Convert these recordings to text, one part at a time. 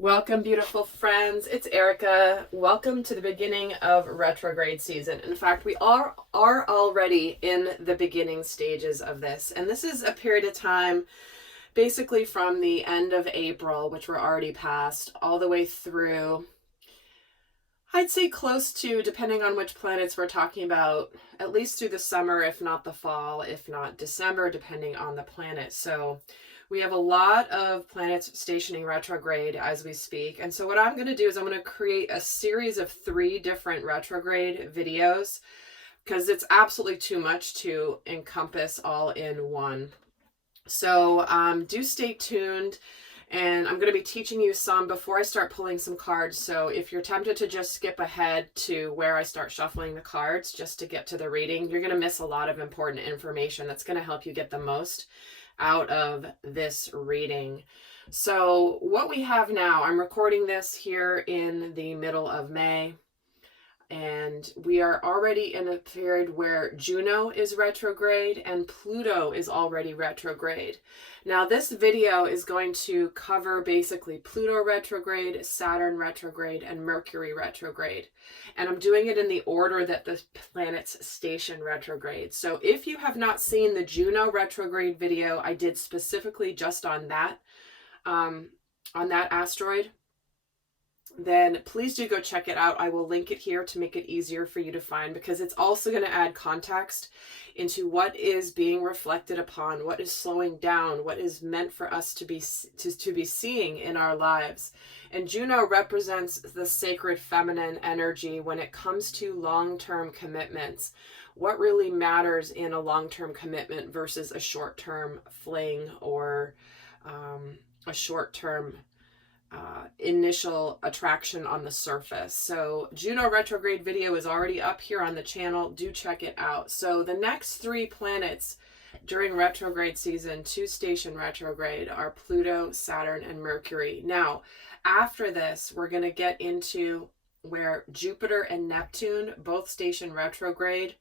Welcome, beautiful friends. It's Erika. Welcome to the beginning of retrograde season. In fact, we are already in the beginning stages of this. And this is a period of time basically from the end of April, which we're already past, all the way through, I'd say close to, depending on which planets we're talking about, at least through the summer, if not the fall, if not December, depending on the planet. So we have a lot of planets stationing retrograde as we speak. And so what I'm going to do is I'm going to create a series of 3 different retrograde videos because it's absolutely too much to encompass all in one. So do stay tuned. And I'm going to be teaching you some before I start pulling some cards. So if you're tempted to just skip ahead to where I start shuffling the cards just to get to the reading, you're going to miss a lot of important information that's going to help you get the most out of this reading. So what we have now, I'm recording this here in the middle of May, and we are already in a period where Juno is retrograde and Pluto is already retrograde. Now this video is going to cover basically Pluto retrograde, Saturn retrograde, and Mercury retrograde. And I'm doing it in the order that the planets station retrograde. So if you have not seen the Juno retrograde video I did specifically just on that asteroid, then please do go check it out. I will link it here to make it easier for you to find, because it's also going to add context into what is being reflected upon, what is slowing down, what is meant for us to be seeing in our lives. And Juno represents the sacred feminine energy when it comes to long-term commitments. What really matters in a long-term commitment versus a short-term fling or a short-term initial attraction on the surface. So Juno retrograde video is already up here on the channel. Do check it out. So the next 3 planets during retrograde season, 2 station retrograde, are Pluto, Saturn, and Mercury. Now, after this, we're going to get into where Jupiter and Neptune both station retrograde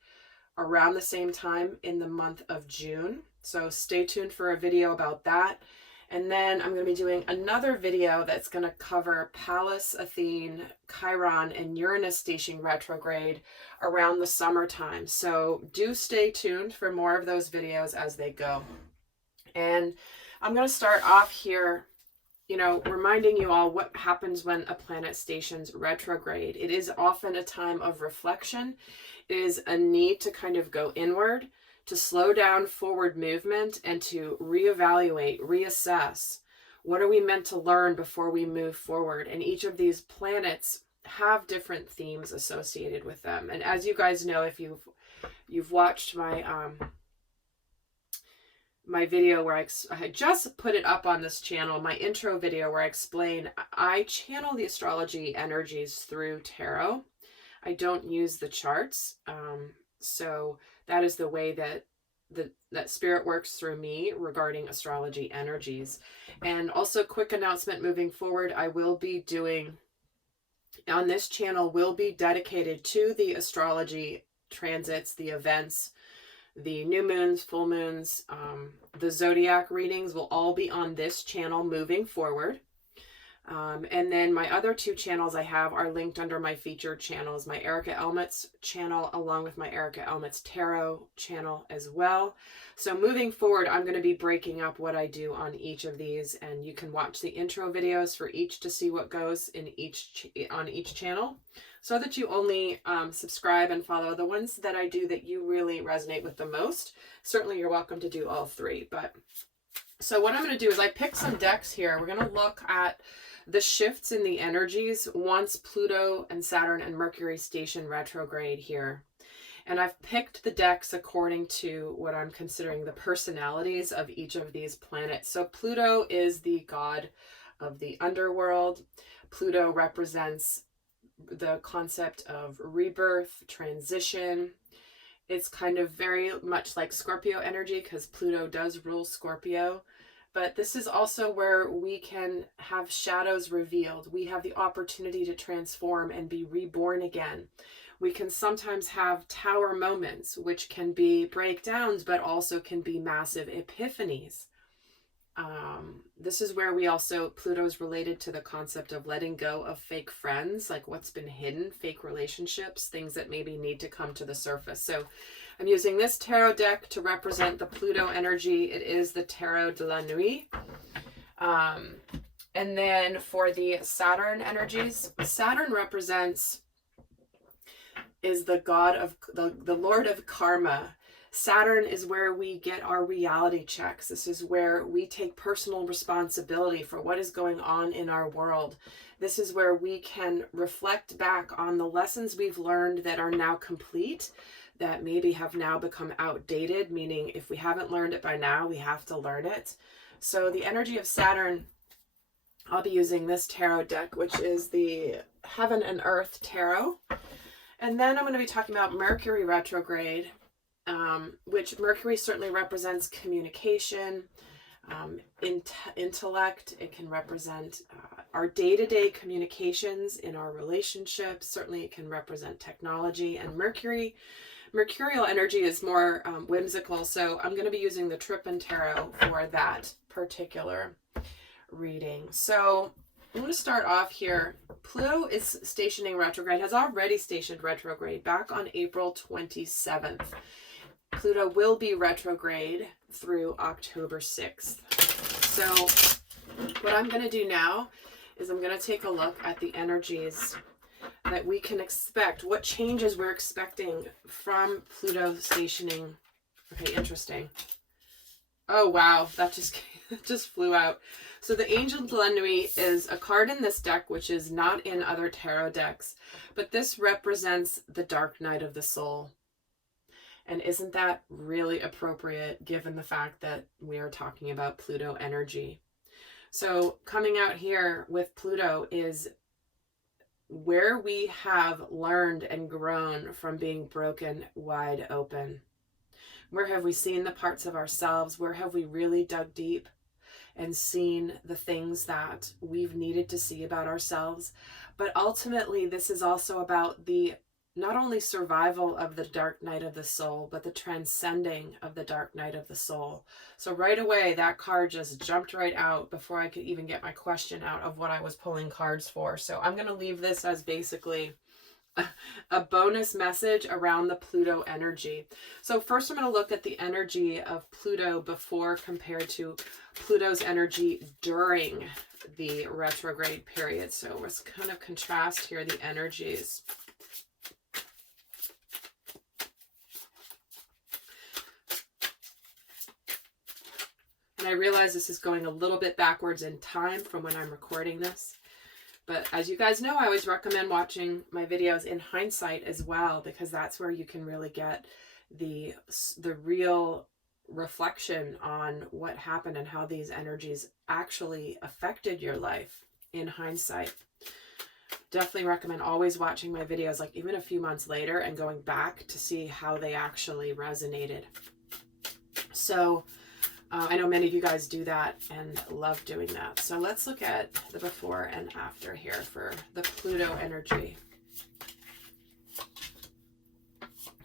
around the same time in the month of June. So stay tuned for a video about that. And then I'm going to be doing another video that's going to cover Pallas, Athene, Chiron, and Uranus stationing retrograde around the summertime. So do stay tuned for more of those videos as they go. And I'm going to start off here, reminding you all what happens when a planet stations retrograde. It is often a time of reflection. It is a need to kind of go inward, to slow down forward movement, and to reevaluate, reassess. What are we meant to learn before we move forward? And each of these planets have different themes associated with them. And as you guys know, if you've watched my my video where I just put it up on this channel, my intro video where I explain, I channel the astrology energies through tarot. I don't use the charts. So that is the way that that spirit works through me regarding astrology energies. And also, quick announcement moving forward, I will be doing on this channel will be dedicated to the astrology transits, the events, the new moons, full moons, the zodiac readings will all be on this channel moving forward. And then my other 2 channels I have are linked under my featured channels, my Erika Elmuts channel, along with my Erika Elmuts Tarot channel as well. So moving forward, I'm going to be breaking up what I do on each of these, and you can watch the intro videos for each to see what goes in on each channel, so that you only subscribe and follow the ones that I do that you really resonate with the most. Certainly you're welcome to do all 3. But so what I'm going to do is I picked some decks here. We're going to look at the shifts in the energies once Pluto and Saturn and Mercury station retrograde here. And I've picked the decks according to what I'm considering the personalities of each of these planets. So Pluto is the god of the underworld. Pluto represents the concept of rebirth, transition. It's kind of very much like Scorpio energy, because Pluto does rule Scorpio. But this is also where we can have shadows revealed. We have the opportunity to transform and be reborn again. We can sometimes have tower moments, which can be breakdowns, but also can be massive epiphanies. This is where we also, Pluto is related to the concept of letting go of fake friends, like what's been hidden, fake relationships, things that maybe need to come to the surface. So I'm using this tarot deck to represent the Pluto energy. It is the Tarot de la Nuit. And then for the Saturn energies, Saturn is the god of the Lord of Karma. Saturn is where we get our reality checks. This is where we take personal responsibility for what is going on in our world. This is where we can reflect back on the lessons we've learned that are now complete, that maybe have now become outdated, meaning if we haven't learned it by now, we have to learn it. So the energy of Saturn, I'll be using this tarot deck, which is the Heaven and Earth Tarot. And then I'm going to be talking about Mercury retrograde, which Mercury certainly represents communication, intellect. It can represent our day-to-day communications in our relationships. Certainly it can represent technology. And mercurial energy is more whimsical. So I'm going to be using the Trippin Tarot for that particular reading. So I'm going to start off here. Pluto is stationing retrograde, has already stationed retrograde back on April 27th. Pluto will be retrograde through October 6th. So what I'm going to do now is I'm going to take a look at the energies that we can expect, what changes we're expecting from Pluto stationing. Okay, interesting. Oh, wow, that just flew out. So the Angel de la Nuit is a card in this deck, which is not in other tarot decks, but this represents the dark night of the soul. And isn't that really appropriate given the fact that we are talking about Pluto energy? So coming out here with Pluto is where we have learned and grown from being broken wide open. Where have we seen the parts of ourselves? Where have we really dug deep and seen the things that we've needed to see about ourselves? But ultimately, this is also about the not only survival of the dark night of the soul, but the transcending of the dark night of the soul. So right away, that card just jumped right out before I could even get my question out of what I was pulling cards for. So I'm going to leave this as basically a bonus message around the Pluto energy. So first I'm going to look at the energy of Pluto before compared to Pluto's energy during the retrograde period. So let's kind of contrast here the energies. And I realize this is going a little bit backwards in time from when I'm recording this. But as you guys know, I always recommend watching my videos in hindsight as well, because that's where you can really get the real reflection on what happened and how these energies actually affected your life in hindsight. Definitely recommend always watching my videos, like even a few months later, and going back to see how they actually resonated. So I know many of you guys do that and love doing that. So let's look at the before and after here for the Pluto energy.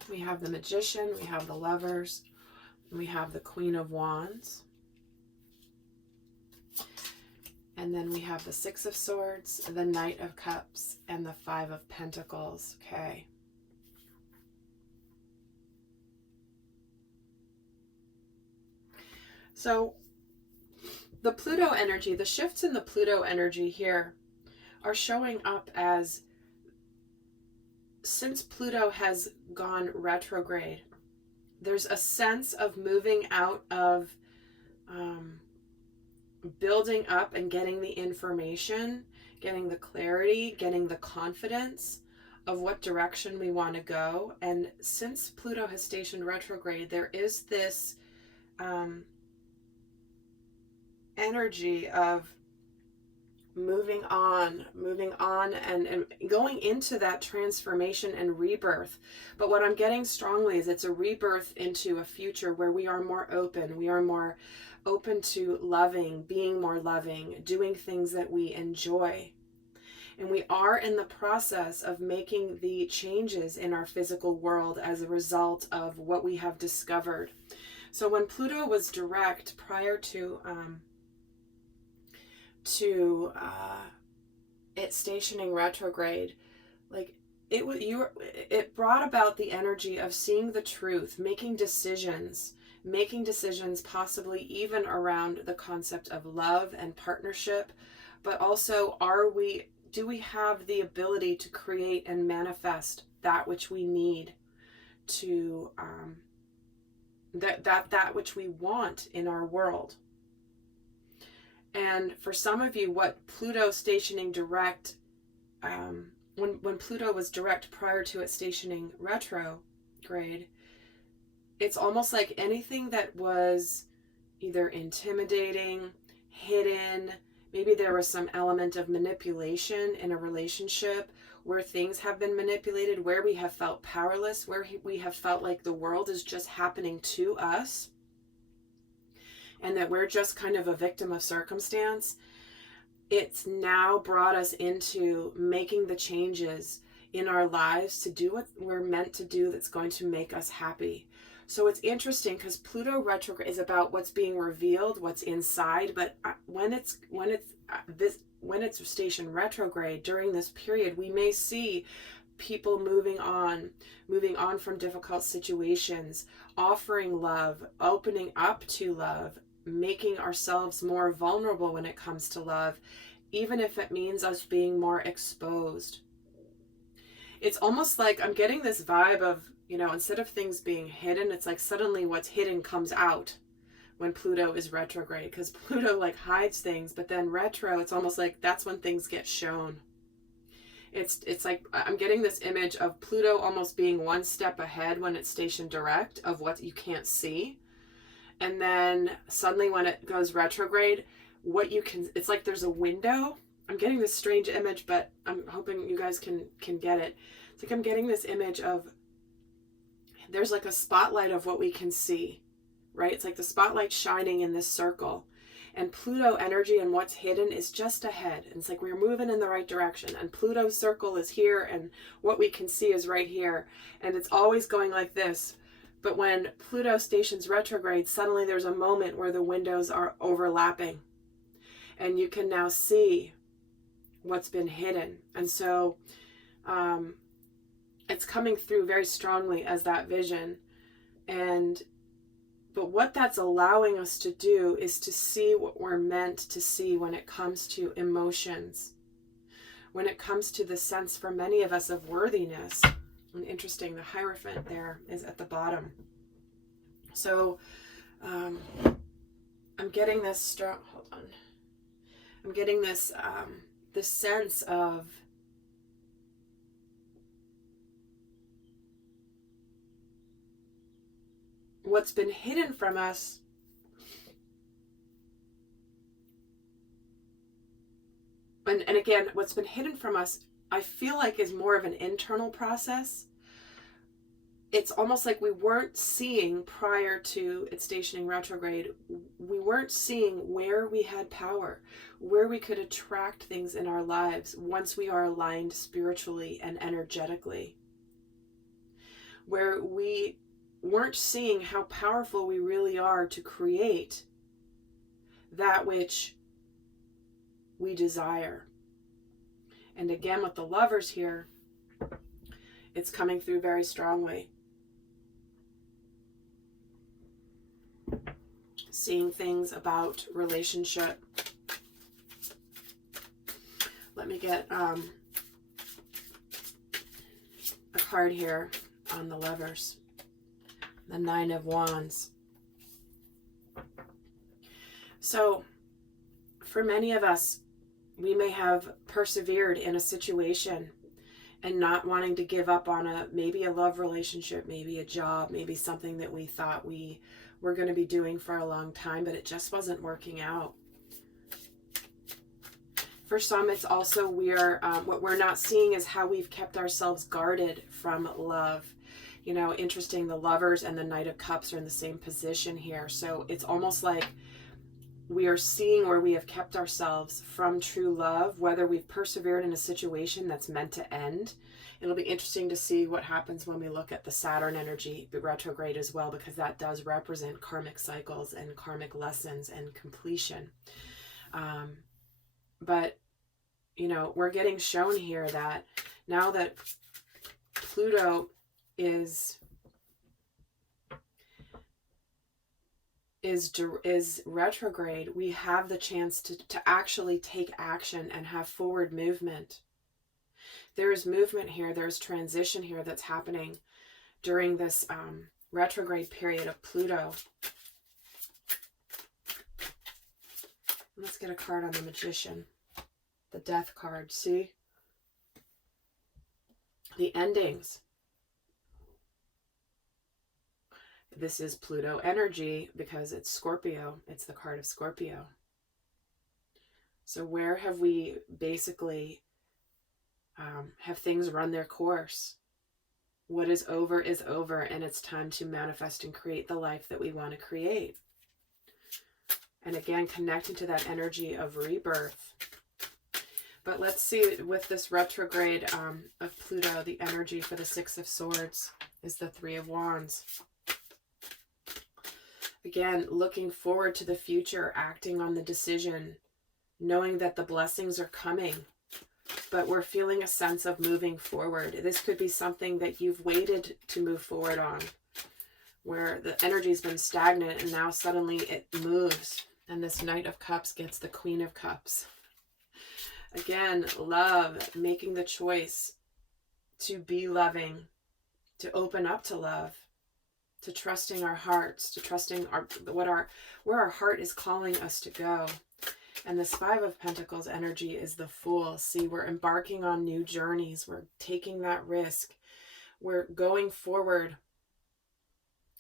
We have the Magician, we have the Lovers, and we have the Queen of Wands. And then we have the Six of Swords, the Knight of Cups, and the Five of Pentacles. Okay. So the Pluto energy, the shifts in the Pluto energy here are showing up as, since Pluto has gone retrograde, there's a sense of moving out of building up and getting the information, getting the clarity, getting the confidence of what direction we want to go. And since Pluto has stationed retrograde, there is this energy of moving on and going into that transformation and rebirth. But what I'm getting strongly is it's a rebirth into a future where we are more open. We are more open to loving, being more loving, doing things that we enjoy. And we are in the process of making the changes in our physical world as a result of what we have discovered. So when Pluto was direct prior to to it stationing retrograde, like it brought about the energy of seeing the truth, making decisions possibly even around the concept of love and partnership, but also do we have the ability to create and manifest that which we need to that which we want in our world. And for some of you, what Pluto stationing direct, when Pluto was direct prior to it stationing retrograde, it's almost like anything that was either intimidating, hidden, maybe there was some element of manipulation in a relationship, where things have been manipulated, where we have felt powerless, where we have felt like the world is just happening to us, and that we're just kind of a victim of circumstance. It's now brought us into making the changes in our lives to do what we're meant to do that's going to make us happy. So it's interesting because Pluto retrograde is about what's being revealed, what's inside, but when it's stationed retrograde during this period, we may see people moving on from difficult situations, offering love, opening up to love, making ourselves more vulnerable when it comes to love, even if it means us being more exposed. It's almost like I'm getting this vibe of, instead of things being hidden, it's like suddenly what's hidden comes out when Pluto is retrograde, because Pluto like hides things, but then retro, it's almost like that's when things get shown. It's like I'm getting this image of Pluto almost being one step ahead when it's stationed direct of what you can't see. And then suddenly when it goes retrograde, it's like there's a window. I'm getting this strange image, but I'm hoping you guys can get it. It's like I'm getting this image of there's like a spotlight of what we can see, right? It's like the spotlight shining in this circle. And Pluto energy and what's hidden is just ahead. And it's like we're moving in the right direction. And Pluto's circle is here and what we can see is right here. And it's always going like this. But when Pluto stations retrograde, suddenly there's a moment where the windows are overlapping. And you can now see what's been hidden. And so it's coming through very strongly as that vision. But what that's allowing us to do is to see what we're meant to see when it comes to emotions, when it comes to the sense for many of us of worthiness. And interesting, the Hierophant there is at the bottom. So I'm getting this strong, hold on. I'm getting this sense of what's been hidden from us. And again, what's been hidden from us, I feel like is more of an internal process. It's almost like we weren't seeing prior to it stationing retrograde, we weren't seeing where we had power, where we could attract things in our lives once we are aligned spiritually and energetically. Where we weren't seeing how powerful we really are to create that which we desire. And again, with the Lovers here, it's coming through very strongly. Seeing things about relationship. Let me get a card here on the Lovers. The Nine of Wands. So, for many of us, we may have persevered in a situation and not wanting to give up on maybe a love relationship, maybe a job, maybe something that we thought we were going to be doing for a long time, but it just wasn't working out. For some, it's also what we're not seeing is how we've kept ourselves guarded from love. Interesting, the Lovers and the Knight of Cups are in the same position here. So it's almost like we are seeing where we have kept ourselves from true love, whether we've persevered in a situation that's meant to end. It'll be interesting to see what happens when we look at the Saturn energy, the retrograde as well, because that does represent karmic cycles and karmic lessons and completion. But, you know, we're getting shown here that now that Pluto is retrograde, we have the chance to actually take action and have forward movement. There is movement here. There's transition here that's happening during this retrograde period of Pluto. Let's get a card on the Magician. The Death card, see? The endings. This is Pluto energy because it's Scorpio. It's the card of Scorpio. So where have we basically have things run their course? What is over, and it's time to manifest and create the life that we want to create. And again, connecting to that energy of rebirth. But let's see, with this retrograde of Pluto, the energy for the Six of Swords is the Three of Wands. Again, looking forward to the future, acting on the decision, knowing that the blessings are coming, but we're feeling a sense of moving forward. This could be something that you've waited to move forward on, where the energy's been stagnant and now suddenly it moves. And this Knight of Cups gets the Queen of Cups. Again, love, making the choice to be loving, to open up to love, to trusting our hearts, to trusting where our heart is calling us to go. And this Five of Pentacles energy is the Fool. See, we're embarking on new journeys. We're taking that risk. We're going forward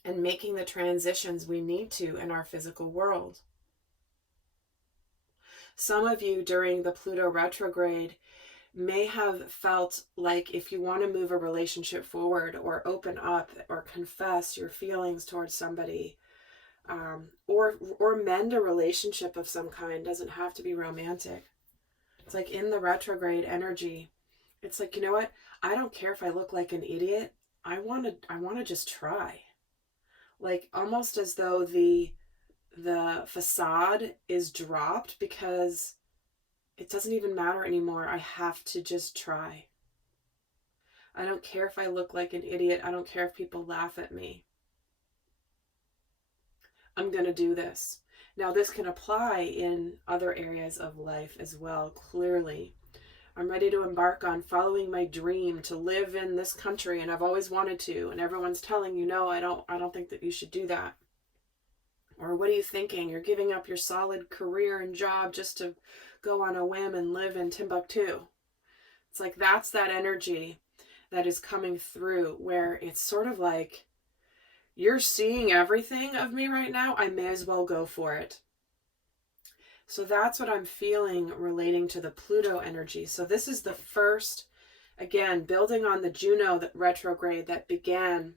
and making the transitions we need to in our physical world. Some of you during the Pluto retrograde may have felt like if you want to move a relationship forward or open up or confess your feelings towards somebody, or mend a relationship of some kind, doesn't have to be romantic. It's like in the retrograde energy, it's like, you know what? I don't care if I look like an idiot. I want to just try. Like almost as though the facade is dropped because it doesn't even matter anymore. I have to just try. I don't care if I look like an idiot. I don't care if people laugh at me. I'm going to do this. Now, this can apply in other areas of life as well, clearly. I'm ready to embark on following my dream to live in this country, and I've always wanted to, and everyone's telling you, no, I don't think that you should do that. Or what are you thinking? You're giving up your solid career and job just to go on a whim and live in Timbuktu. It's like that's that energy that is coming through, where it's sort of like, you're seeing everything of me right now. I may as well go for it. So that's what I'm feeling relating to the Pluto energy. So this is the first, again, building on the Juno retrograde that began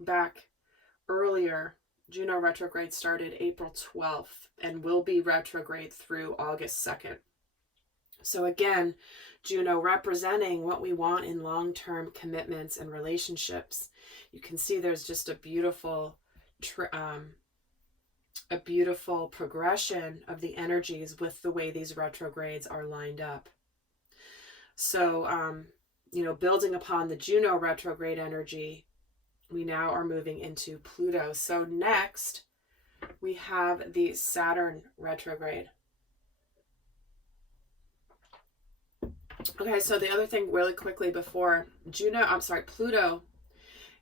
back earlier. Juno retrograde started April 12th and will be retrograde through August 2nd. So again, Juno representing what we want in long-term commitments and relationships. You can see there's just a beautiful progression of the energies with the way these retrogrades are lined up. So, building upon the Juno retrograde energy, we now are moving into Pluto. So next, we have the Saturn retrograde. Okay, so the other thing really quickly before Pluto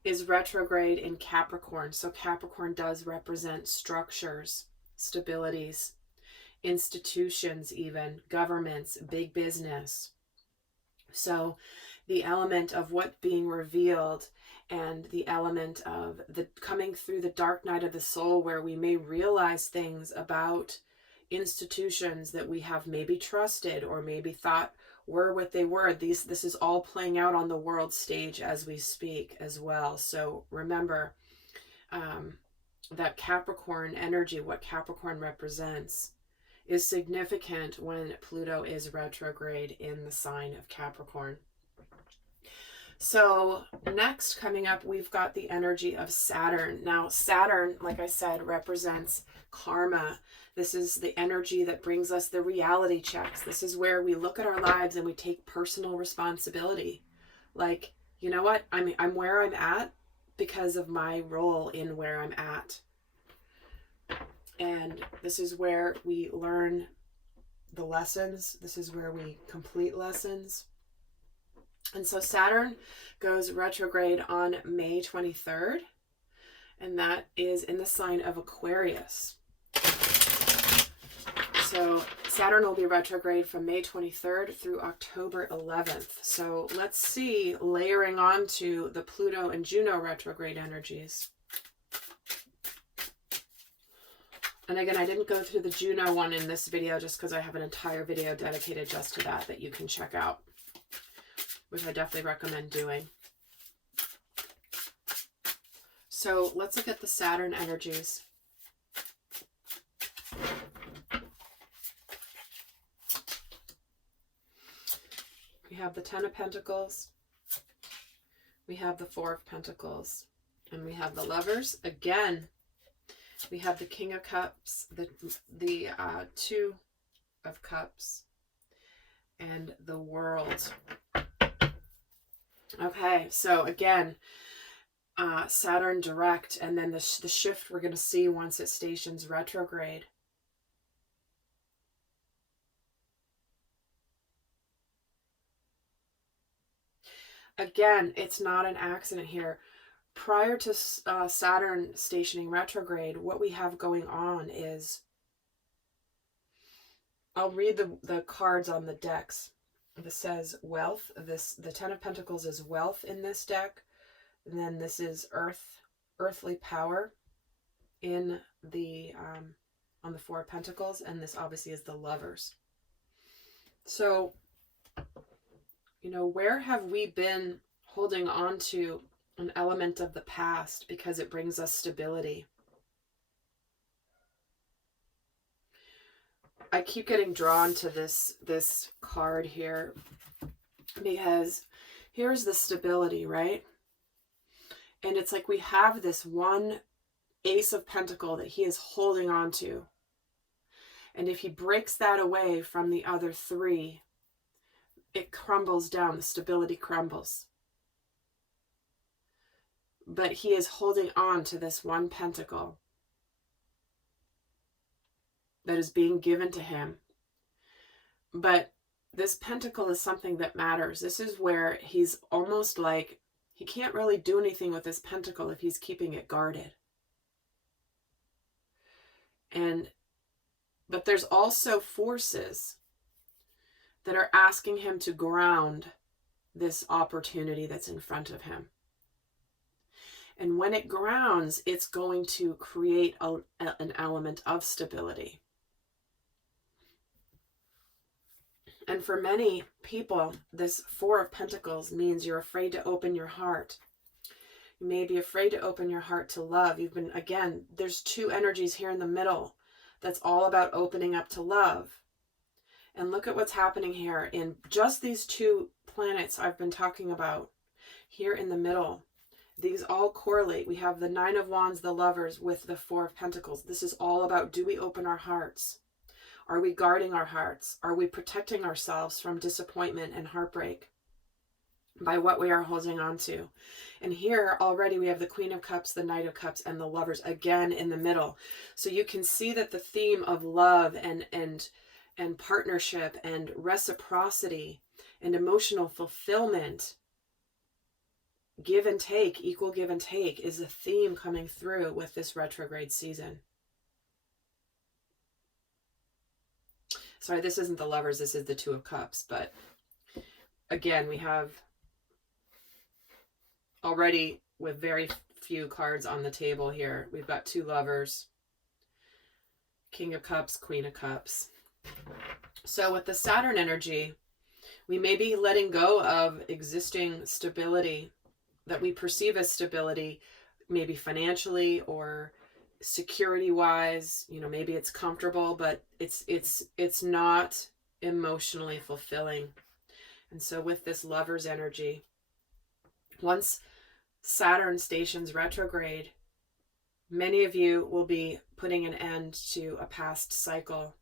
is retrograde in Capricorn. So Capricorn does represent structures, stabilities, institutions, even governments, big business. So the element of what being revealed and the element of the coming through the dark night of the soul, where we may realize things about institutions that we have maybe trusted or maybe thought were what they were. This is all playing out on the world stage as we speak as well. So remember that Capricorn energy, what Capricorn represents, is significant when Pluto is retrograde in the sign of Capricorn. So next coming up, we've got the energy of Saturn. Now, Saturn, like I said, represents karma. This is the energy that brings us the reality checks. This is where we look at our lives and we take personal responsibility. Like, you know what? I'm where I'm at because of my role in where I'm at. And this is where we learn the lessons. This is where we complete lessons. And so Saturn goes retrograde on May 23rd, and that is in the sign of Aquarius. So Saturn will be retrograde from May 23rd through October 11th. So let's see, layering on to the Pluto and Juno retrograde energies. And again, I didn't go through the Juno one in this video just because I have an entire video dedicated just to that you can check out, which I definitely recommend doing. So let's look at the Saturn energies. We have the Ten of Pentacles, we have the Four of Pentacles, and we have the Lovers. Again, we have the King of Cups, the Two of Cups, and the World. Okay, so again, Saturn direct, and then the shift we're going to see once it stations retrograde. Again, it's not an accident here. Prior to Saturn stationing retrograde, what we have going on is, I'll read the cards on the decks. This says wealth. The Ten of Pentacles is wealth in this deck. And then this is earthly power in the on the Four of Pentacles, and this obviously is the Lovers. So, you know, where have we been holding on to an element of the past because it brings us stability? I keep getting drawn to this card here because here's the stability, right? And it's like we have this one Ace of Pentacles that he is holding on to. And if he breaks that away from the other three, it crumbles down. The stability crumbles. But he is holding on to this one pentacle that is being given to him. But this pentacle is something that matters. This is where he's almost like he can't really do anything with this pentacle if he's keeping it guarded. But there's also forces that are asking him to ground this opportunity that's in front of him. And when it grounds, it's going to create an element of stability. And for many people, this Four of Pentacles means you're afraid to open your heart. You may be afraid to open your heart to love. Again, there's two energies here in the middle that's all about opening up to love. And look at what's happening here in just these two planets I've been talking about here in the middle. These all correlate. We have the Nine of Wands, the Lovers, with the Four of Pentacles. This is all about, do we open our hearts? Are we guarding our hearts? Are we protecting ourselves from disappointment and heartbreak by what we are holding on to? And here already we have the Queen of Cups, the Knight of Cups, and the Lovers again in the middle. So you can see that the theme of love and partnership and reciprocity and emotional fulfillment, give and take, equal give and take, is a theme coming through with this retrograde season. Sorry, this isn't the Lovers, this is the Two of Cups. But again, we have already, with very few cards on the table here, we've got two Lovers, King of Cups, Queen of Cups. So with the Saturn energy, we may be letting go of existing stability that we perceive as stability, maybe financially or security wise. You know, maybe it's comfortable, but it's not emotionally fulfilling. And so with this Lover's energy, Once Saturn stations retrograde, many of you will be putting an end to a past cycle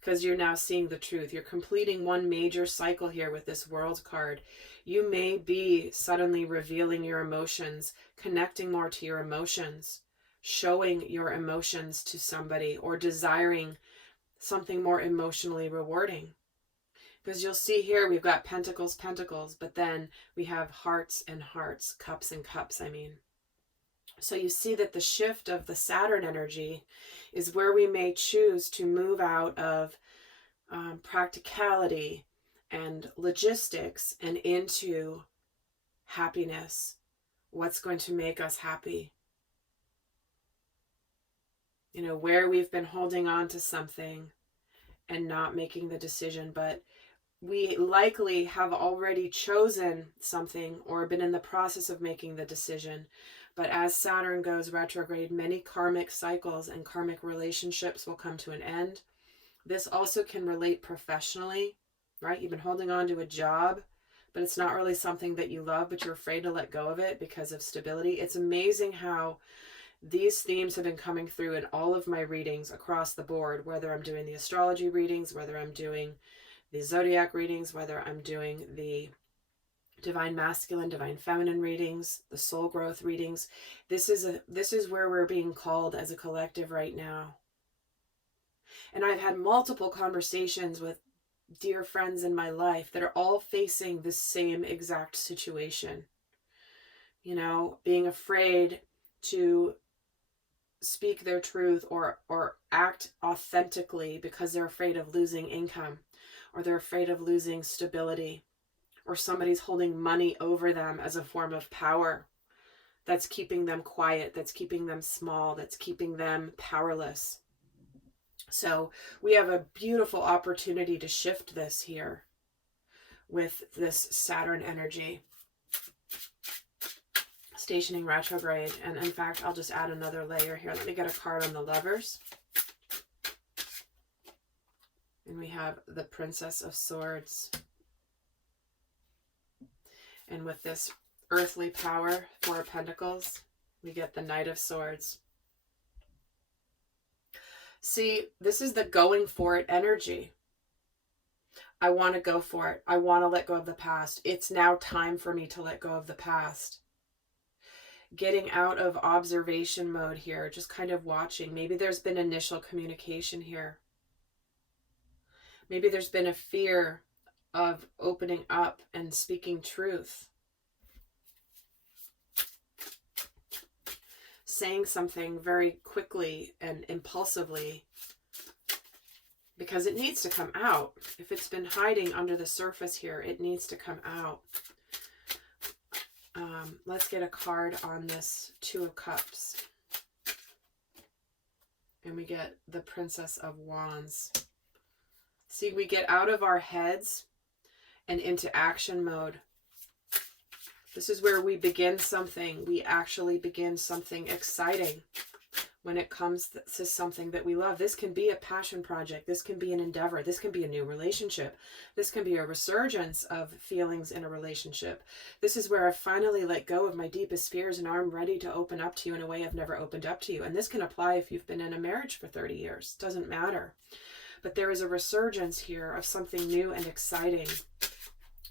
because you're now seeing the truth. You're completing one major cycle here with this World card. You may be suddenly revealing your emotions, connecting more to your emotions, showing your emotions to somebody, or desiring something more emotionally rewarding. Because you'll see here, we've got pentacles, pentacles, but then we have hearts and hearts, cups and cups, I mean. So you see that the shift of the Saturn energy is where we may choose to move out of practicality and logistics and into happiness. What's going to make us happy? You know, where we've been holding on to something and not making the decision, but we likely have already chosen something or been in the process of making the decision. But as Saturn goes retrograde, many karmic cycles and karmic relationships will come to an end. This also can relate professionally, right? You've been holding on to a job, but it's not really something that you love, but you're afraid to let go of it because of stability. It's amazing how these themes have been coming through in all of my readings across the board, whether I'm doing the astrology readings, whether I'm doing the zodiac readings, whether I'm doing the divine masculine, divine feminine readings, the soul growth readings. This is where we're being called as a collective right now. And I've had multiple conversations with dear friends in my life that are all facing the same exact situation. You know, being afraid to speak their truth or act authentically because they're afraid of losing income, or they're afraid of losing stability, or somebody's holding money over them as a form of power that's keeping them quiet, that's keeping them small, that's keeping them powerless. So we have a beautiful opportunity to shift this here with this Saturn energy stationing retrograde. And in fact, I'll just add another layer here. Let me get a card on the Lovers. And we have the Princess of Swords. And with this earthly power, Four of Pentacles, we get the Knight of Swords. See, this is the going for it energy. I want to go for it. I want to let go of the past. It's now time for me to let go of the past. Getting out of observation mode here, just kind of watching. Maybe there's been initial communication here. Maybe there's been a fear of opening up and speaking truth. Saying something very quickly and impulsively because it needs to come out. If it's been hiding under the surface here, it needs to come out. Let's get a card on this Two of Cups. And we get the Princess of Wands. See, we get out of our heads and into action mode. This is where we begin something. We actually begin something exciting when it comes to something that we love. This can be a passion project. This can be an endeavor. This can be a new relationship. This can be a resurgence of feelings in a relationship. This is where I finally let go of my deepest fears and I'm ready to open up to you in a way I've never opened up to you. And this can apply if you've been in a marriage for 30 years. Doesn't matter. But there is a resurgence here of something new and exciting.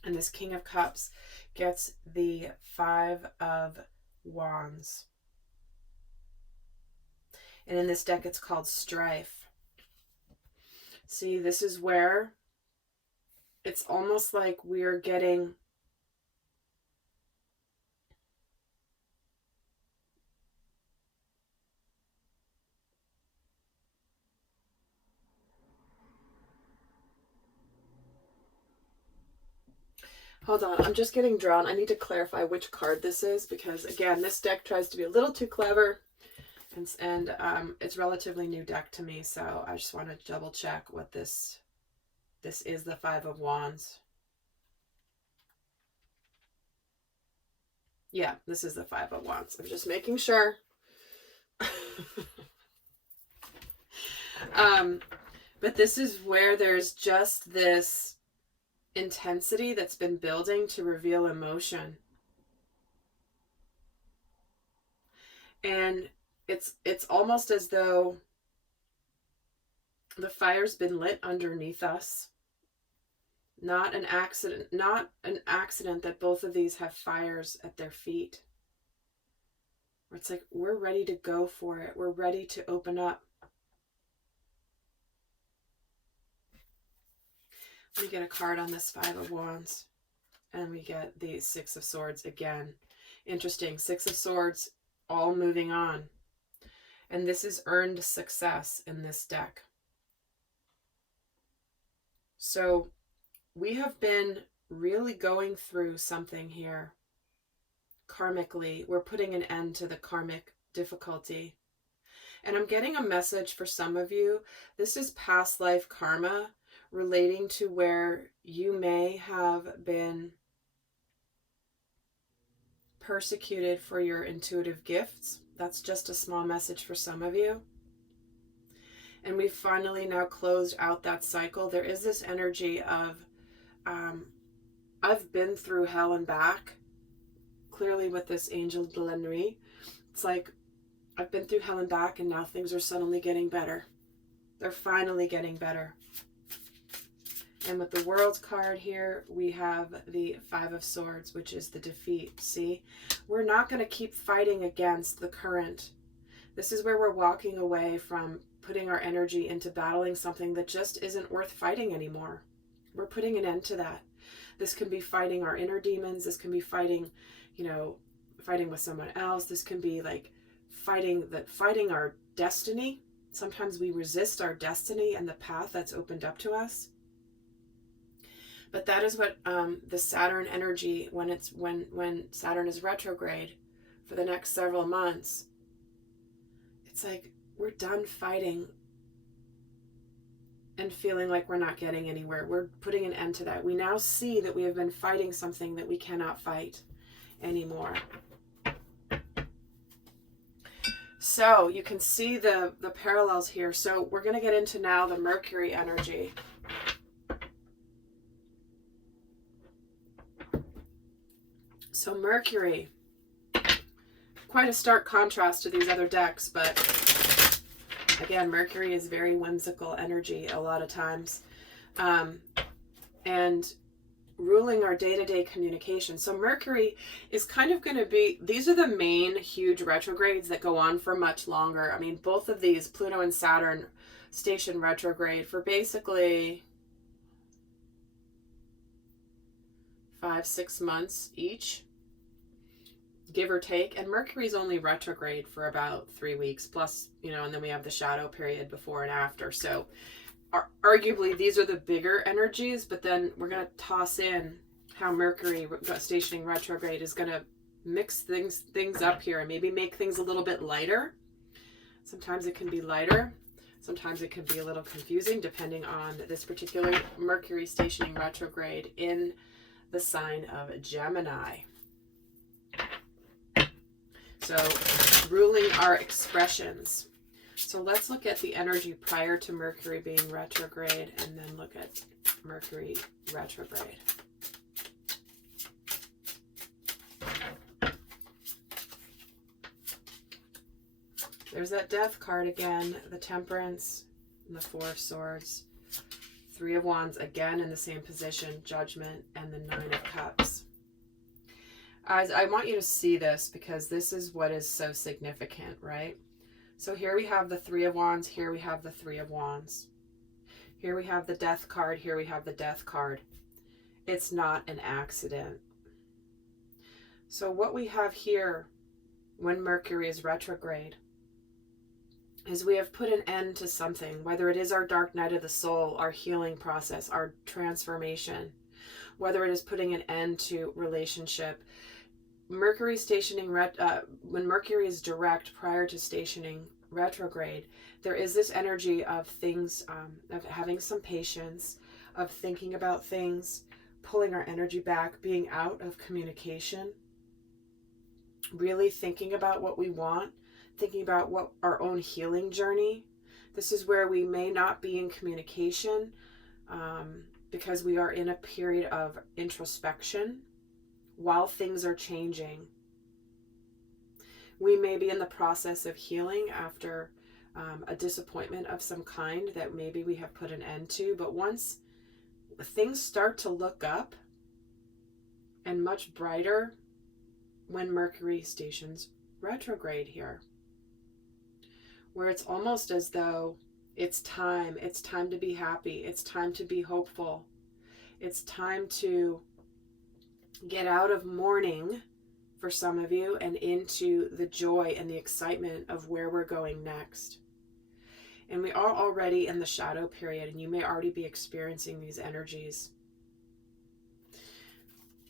And this King of Cups gets the Five of Wands. And in this deck, it's called Strife. See, this is where it's almost like we're getting hold on, I'm just getting drawn. I need to clarify which card this is because, again, this deck tries to be a little too clever. And it's relatively new deck to me, so I just want to double check what this is. The Five of Wands. Yeah, this is the Five of Wands. I'm just making sure. But this is where there's just this intensity that's been building to reveal emotion. And it's almost as though the fire's been lit underneath us. Not an accident that both of these have fires at their feet. Where it's like, we're ready to go for it. We're ready to open up. We get a card on this Five of Wands. And we get the Six of Swords again. Interesting. Six of Swords, all moving on. And this is earned success in this deck. So we have been really going through something here. Karmically, we're putting an end to the karmic difficulty. And I'm getting a message for some of you. This is past life karma relating to where you may have been persecuted for your intuitive gifts. That's just a small message for some of you. And we've finally now closed out that cycle. There is this energy of, I've been through hell and back. Clearly with this angel de la nuit, it's like, I've been through hell and back and now things are suddenly getting better. They're finally getting better. And with the World card here, we have the Five of Swords, which is the defeat. See, we're not going to keep fighting against the current. This is where we're walking away from putting our energy into battling something that just isn't worth fighting anymore. We're putting an end to that. This can be fighting our inner demons. This can be fighting, fighting with someone else. This can be like fighting our destiny. Sometimes we resist our destiny and the path that's opened up to us. But that is what the Saturn energy, when Saturn is retrograde for the next several months, it's like we're done fighting and feeling like we're not getting anywhere. We're putting an end to that. We now see that we have been fighting something that we cannot fight anymore. So you can see the parallels here. So we're going to get into now the Mercury energy. So Mercury, quite a stark contrast to these other decks, but again, Mercury is very whimsical energy a lot of times, and ruling our day-to-day communication. So Mercury is kind of going to be, these are the main huge retrogrades that go on for much longer. I mean, both of these, Pluto and Saturn, station retrograde for basically 5-6 months each, give or take. And Mercury's only retrograde for about 3 weeks plus, and then we have the shadow period before and after. So arguably these are the bigger energies, but then we're going to toss in how Mercury stationing retrograde is going to mix things up here and maybe make things a little bit lighter. Sometimes it can be lighter. Sometimes it can be a little confusing depending on this particular Mercury stationing retrograde in the sign of Gemini. So ruling our expressions. So let's look at the energy prior to Mercury being retrograde and then look at Mercury retrograde. There's that Death card again, the Temperance, and the Four of Swords. Three of Wands again in the same position, Judgment, and the Nine of Cups. I want you to see this because this is what is so significant, right? So here we have the Three of Wands, here we have the Three of Wands. Here we have the Death card, here we have the Death card. It's not an accident. So what we have here when Mercury is retrograde is we have put an end to something, whether it is our dark night of the soul, our healing process, our transformation, whether it is putting an end to relationship. Mercury stationing, when Mercury is direct prior to stationing retrograde, there is this energy of things, of having some patience, of thinking about things, pulling our energy back, being out of communication, really thinking about what we want, thinking about what our own healing journey. This is where we may not be in communication because we are in a period of introspection while things are changing. We may be in the process of healing after a disappointment of some kind that maybe we have put an end to. But once things start to look up and much brighter when Mercury stations retrograde here, where it's almost as though it's time to be happy, it's time to be hopeful, it's time to get out of mourning for some of you and into the joy and the excitement of where we're going next. And we are already in the shadow period, and you may already be experiencing these energies.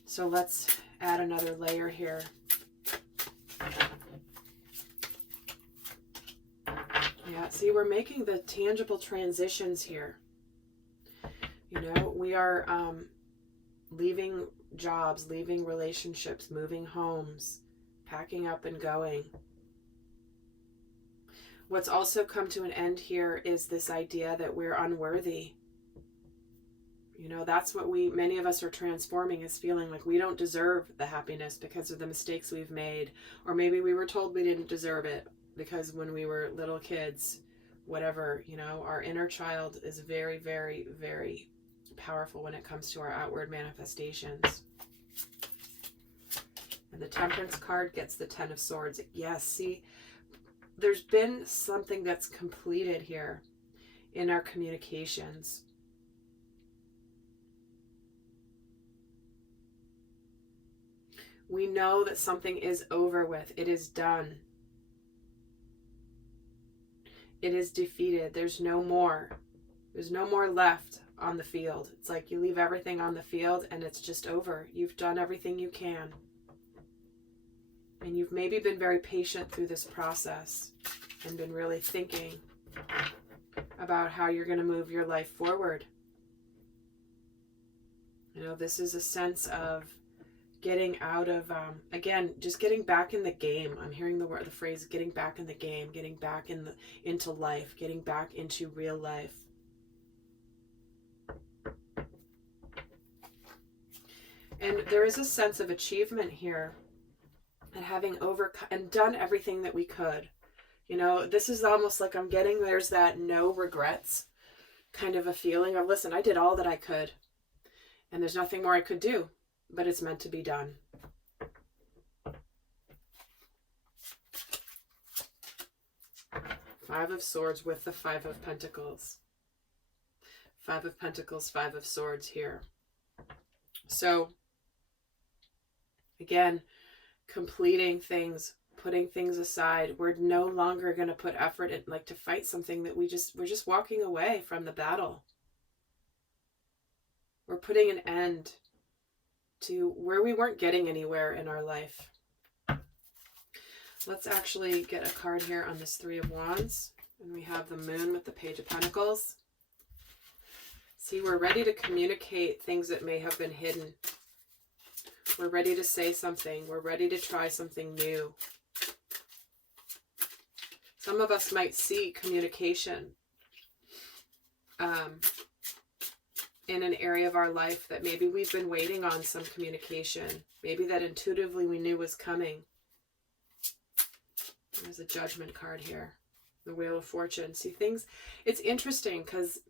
So let's add another layer here. Yeah, see, we're making the tangible transitions here. You know, we are leaving jobs, leaving relationships, moving homes, packing up and going. What's also come to an end here is this idea that we're unworthy. You know, that's what many of us are transforming, is feeling like we don't deserve the happiness because of the mistakes we've made. Or maybe we were told we didn't deserve it because when we were little kids, whatever, you know, our inner child is very, very, very powerful when it comes to our outward manifestations. And the Temperance card gets the Ten of Swords. Yes, see, there's been something that's completed here in our communications. We know that something is over with. It is done. It is defeated. There's no more. There's no more left on the field. It's like you leave everything on the field and it's just over. You've done everything you can. And you've maybe been very patient through this process and been really thinking about how you're going to move your life forward. You know, this is a sense of getting out of, again, just getting back in the game. I'm hearing the phrase, getting back in the game, getting back into life, getting back into real life. And there is a sense of achievement here and having overcome and done everything that we could. You know, this is almost like I'm getting, there's that no regrets kind of a feeling of, listen, I did all that I could and there's nothing more I could do, but it's meant to be done. Five of Swords with the Five of Pentacles. Five of Pentacles, Five of Swords here. So, again, completing things, putting things aside. We're no longer going to put effort in, like, to fight something that we're just walking away from the battle. We're putting an end to where we weren't getting anywhere in our life. Let's actually get a card here on this Three of Wands. And we have the Moon with the Page of Pentacles. See, we're ready to communicate things that may have been hidden. We're ready to say something. We're ready to try something new. Some of us might see communication in an area of our life that maybe we've been waiting on some communication. Maybe that intuitively we knew was coming. There's a Judgment card here. The Wheel of Fortune. See, things, it's interesting because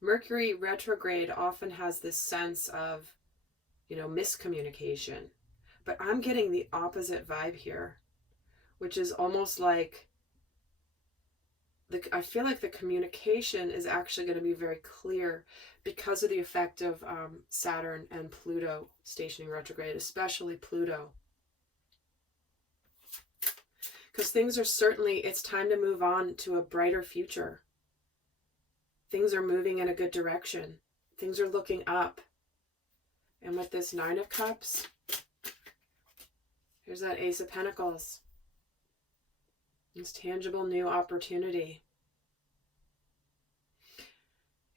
Mercury retrograde often has this sense of, you know, miscommunication. But I'm getting the opposite vibe here, which is almost like, I feel like the communication is actually going to be very clear because of the effect of Saturn and Pluto stationing retrograde, especially Pluto. Because things are certainly, it's time to move on to a brighter future. Things are moving in a good direction. Things are looking up. And with this Nine of Cups, here's that Ace of Pentacles. This tangible new opportunity.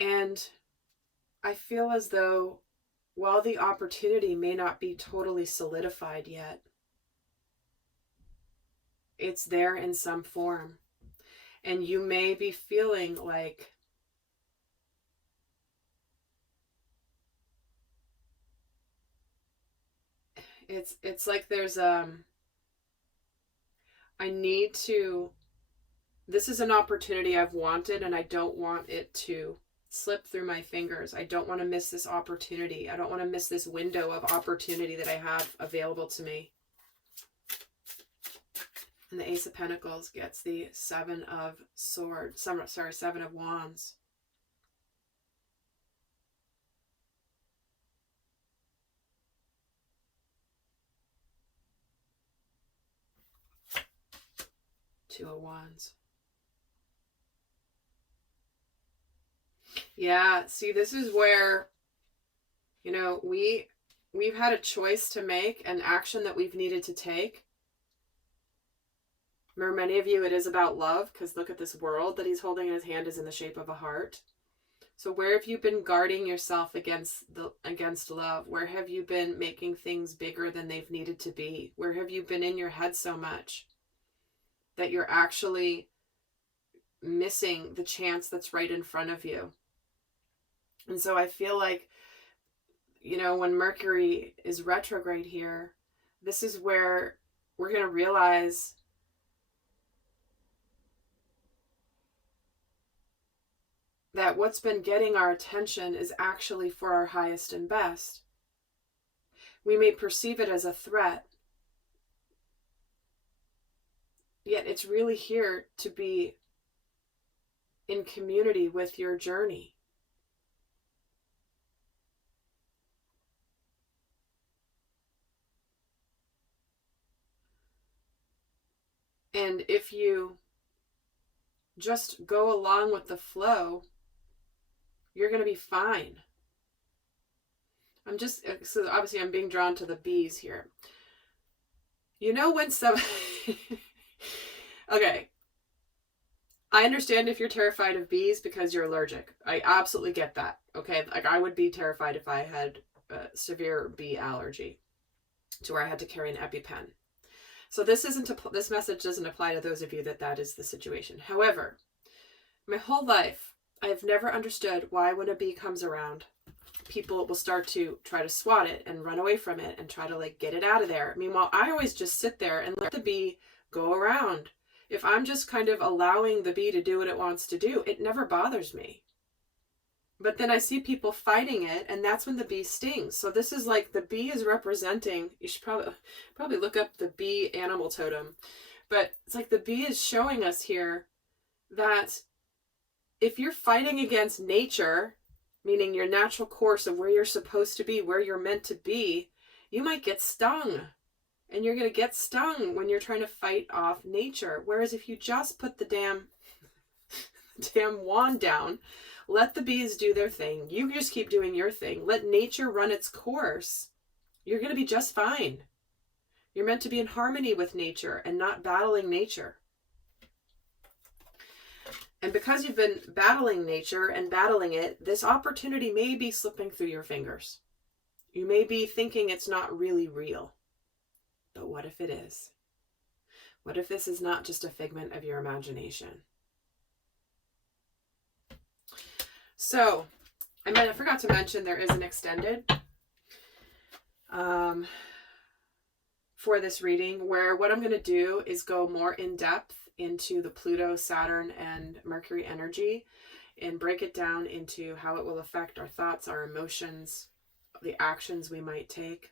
And I feel as though while the opportunity may not be totally solidified yet, it's there in some form. And you may be feeling like it's like there's I need to, this is an opportunity I've wanted, and I don't want it to slip through my fingers. I don't want to miss this opportunity. I don't want to miss this window of opportunity that I have available to me. And the Ace of Pentacles gets the Seven of Wands. Two of Wands. Yeah, see, this is where, you know, we've had a choice to make, an action that we've needed to take. Remember, many of you, it is about love, because look at this world that he's holding in his hand is in the shape of a heart. So where have you been guarding yourself against love? Where have you been making things bigger than they've needed to be? Where have you been in your head so much that you're actually missing the chance that's right in front of you? And so I feel like, you know, when Mercury is retrograde here, this is where we're going to realize that what's been getting our attention is actually for our highest and best. We may perceive it as a threat, yet it's really here to be in community with your journey. And if you just go along with the flow, you're going to be fine. So obviously I'm being drawn to the bees here. You know when some... Okay. I understand if you're terrified of bees because you're allergic. I absolutely get that. Okay. Like I would be terrified if I had a severe bee allergy to where I had to carry an EpiPen. So this message doesn't apply to those of you that is the situation. However, my whole life, I have never understood why when a bee comes around, people will start to try to swat it and run away from it and try to like get it out of there. Meanwhile, I always just sit there and let the bee go around. If I'm just kind of allowing the bee to do what it wants to do, it never bothers me. But then I see people fighting it, and that's when the bee stings. So this is like the bee is representing, you should probably look up the bee animal totem. But it's like the bee is showing us here that if you're fighting against nature, meaning your natural course of where you're supposed to be, where you're meant to be, you might get stung. And you're going to get stung when you're trying to fight off nature. Whereas if you just put the damn wand down, let the bees do their thing, you just keep doing your thing, let nature run its course, you're going to be just fine. You're meant to be in harmony with nature and not battling nature. And because you've been battling nature and battling it, this opportunity may be slipping through your fingers. You may be thinking it's not really real. But what if it is? What if this is not just a figment of your imagination? So, I forgot to mention there is an extended for this reading, where what I'm going to do is go more in depth into the Pluto, Saturn, and Mercury energy and break it down into how it will affect our thoughts, our emotions, the actions we might take,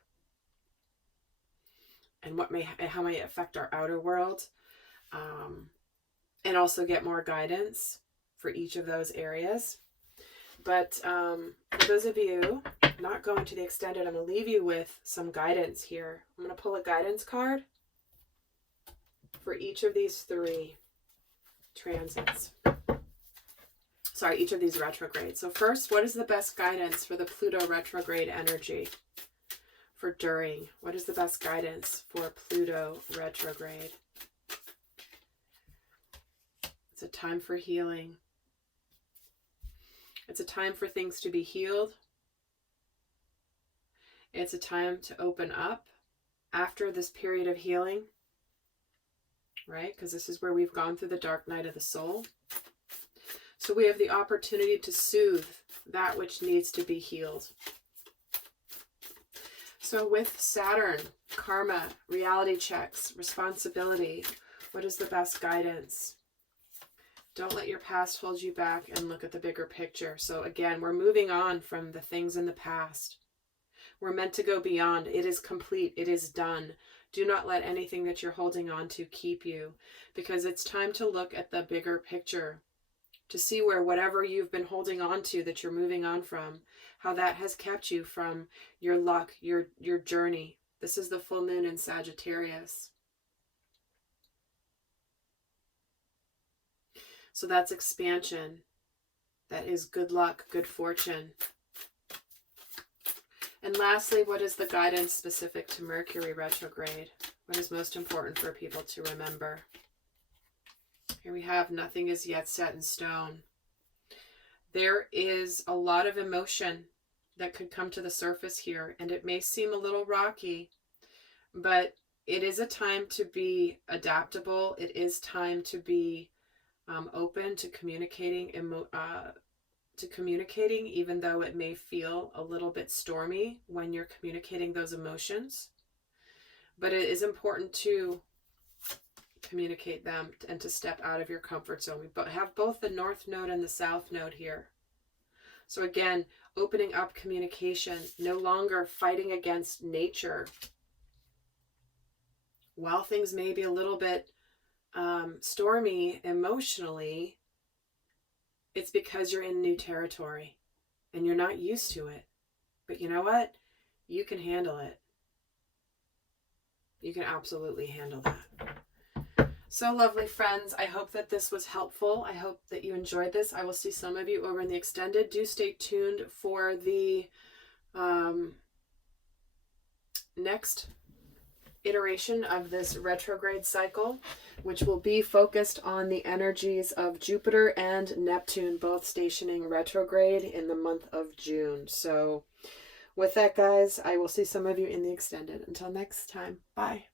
and how may it affect our outer world, and also get more guidance for each of those areas. But for those of you not going to the extended, I'm going to leave you with some guidance here. I'm going to pull a guidance card for each of these three transits. Sorry, each of these retrogrades. So first, what is the best guidance for the Pluto retrograde energy? For during, what is the best guidance for Pluto retrograde? It's a time for healing. It's a time for things to be healed. It's a time to open up after this period of healing, right? Because this is where we've gone through the dark night of the soul. So we have the opportunity to soothe that which needs to be healed. So with Saturn, karma, reality checks, responsibility, What is the best guidance? Don't let your past hold you back and look at the bigger picture. So again, we're moving on from the things in the past. We're meant to go beyond. It is complete. It is done. Do not let anything that you're holding on to keep you, because it's time to look at the bigger picture, to see where whatever you've been holding on to that you're moving on from, how that has kept you from your luck, your journey. This is the full moon in Sagittarius. So that's expansion. That is good luck, good fortune. And lastly, what is the guidance specific to Mercury retrograde? What is most important for people to remember? Here we have nothing is yet set in stone. There is a lot of emotion that could come to the surface here, and it may seem a little rocky, but it is a time to be adaptable. It is time to be open to communicating, even though it may feel a little bit stormy when you're communicating those emotions. But it is important to communicate them and to step out of your comfort zone. We have both the North Node and the South Node here. So again, opening up communication, no longer fighting against nature. While things may be a little bit stormy emotionally, it's because you're in new territory and you're not used to it. But you know what? You can handle it. You can absolutely handle that. So lovely friends, I hope that this was helpful. I hope that you enjoyed this. I will see some of you over in the extended. Do stay tuned for the next iteration of this retrograde cycle, which will be focused on the energies of Jupiter and Neptune, both stationing retrograde in the month of June. So with that, guys, I will see some of you in the extended. Until next time, bye.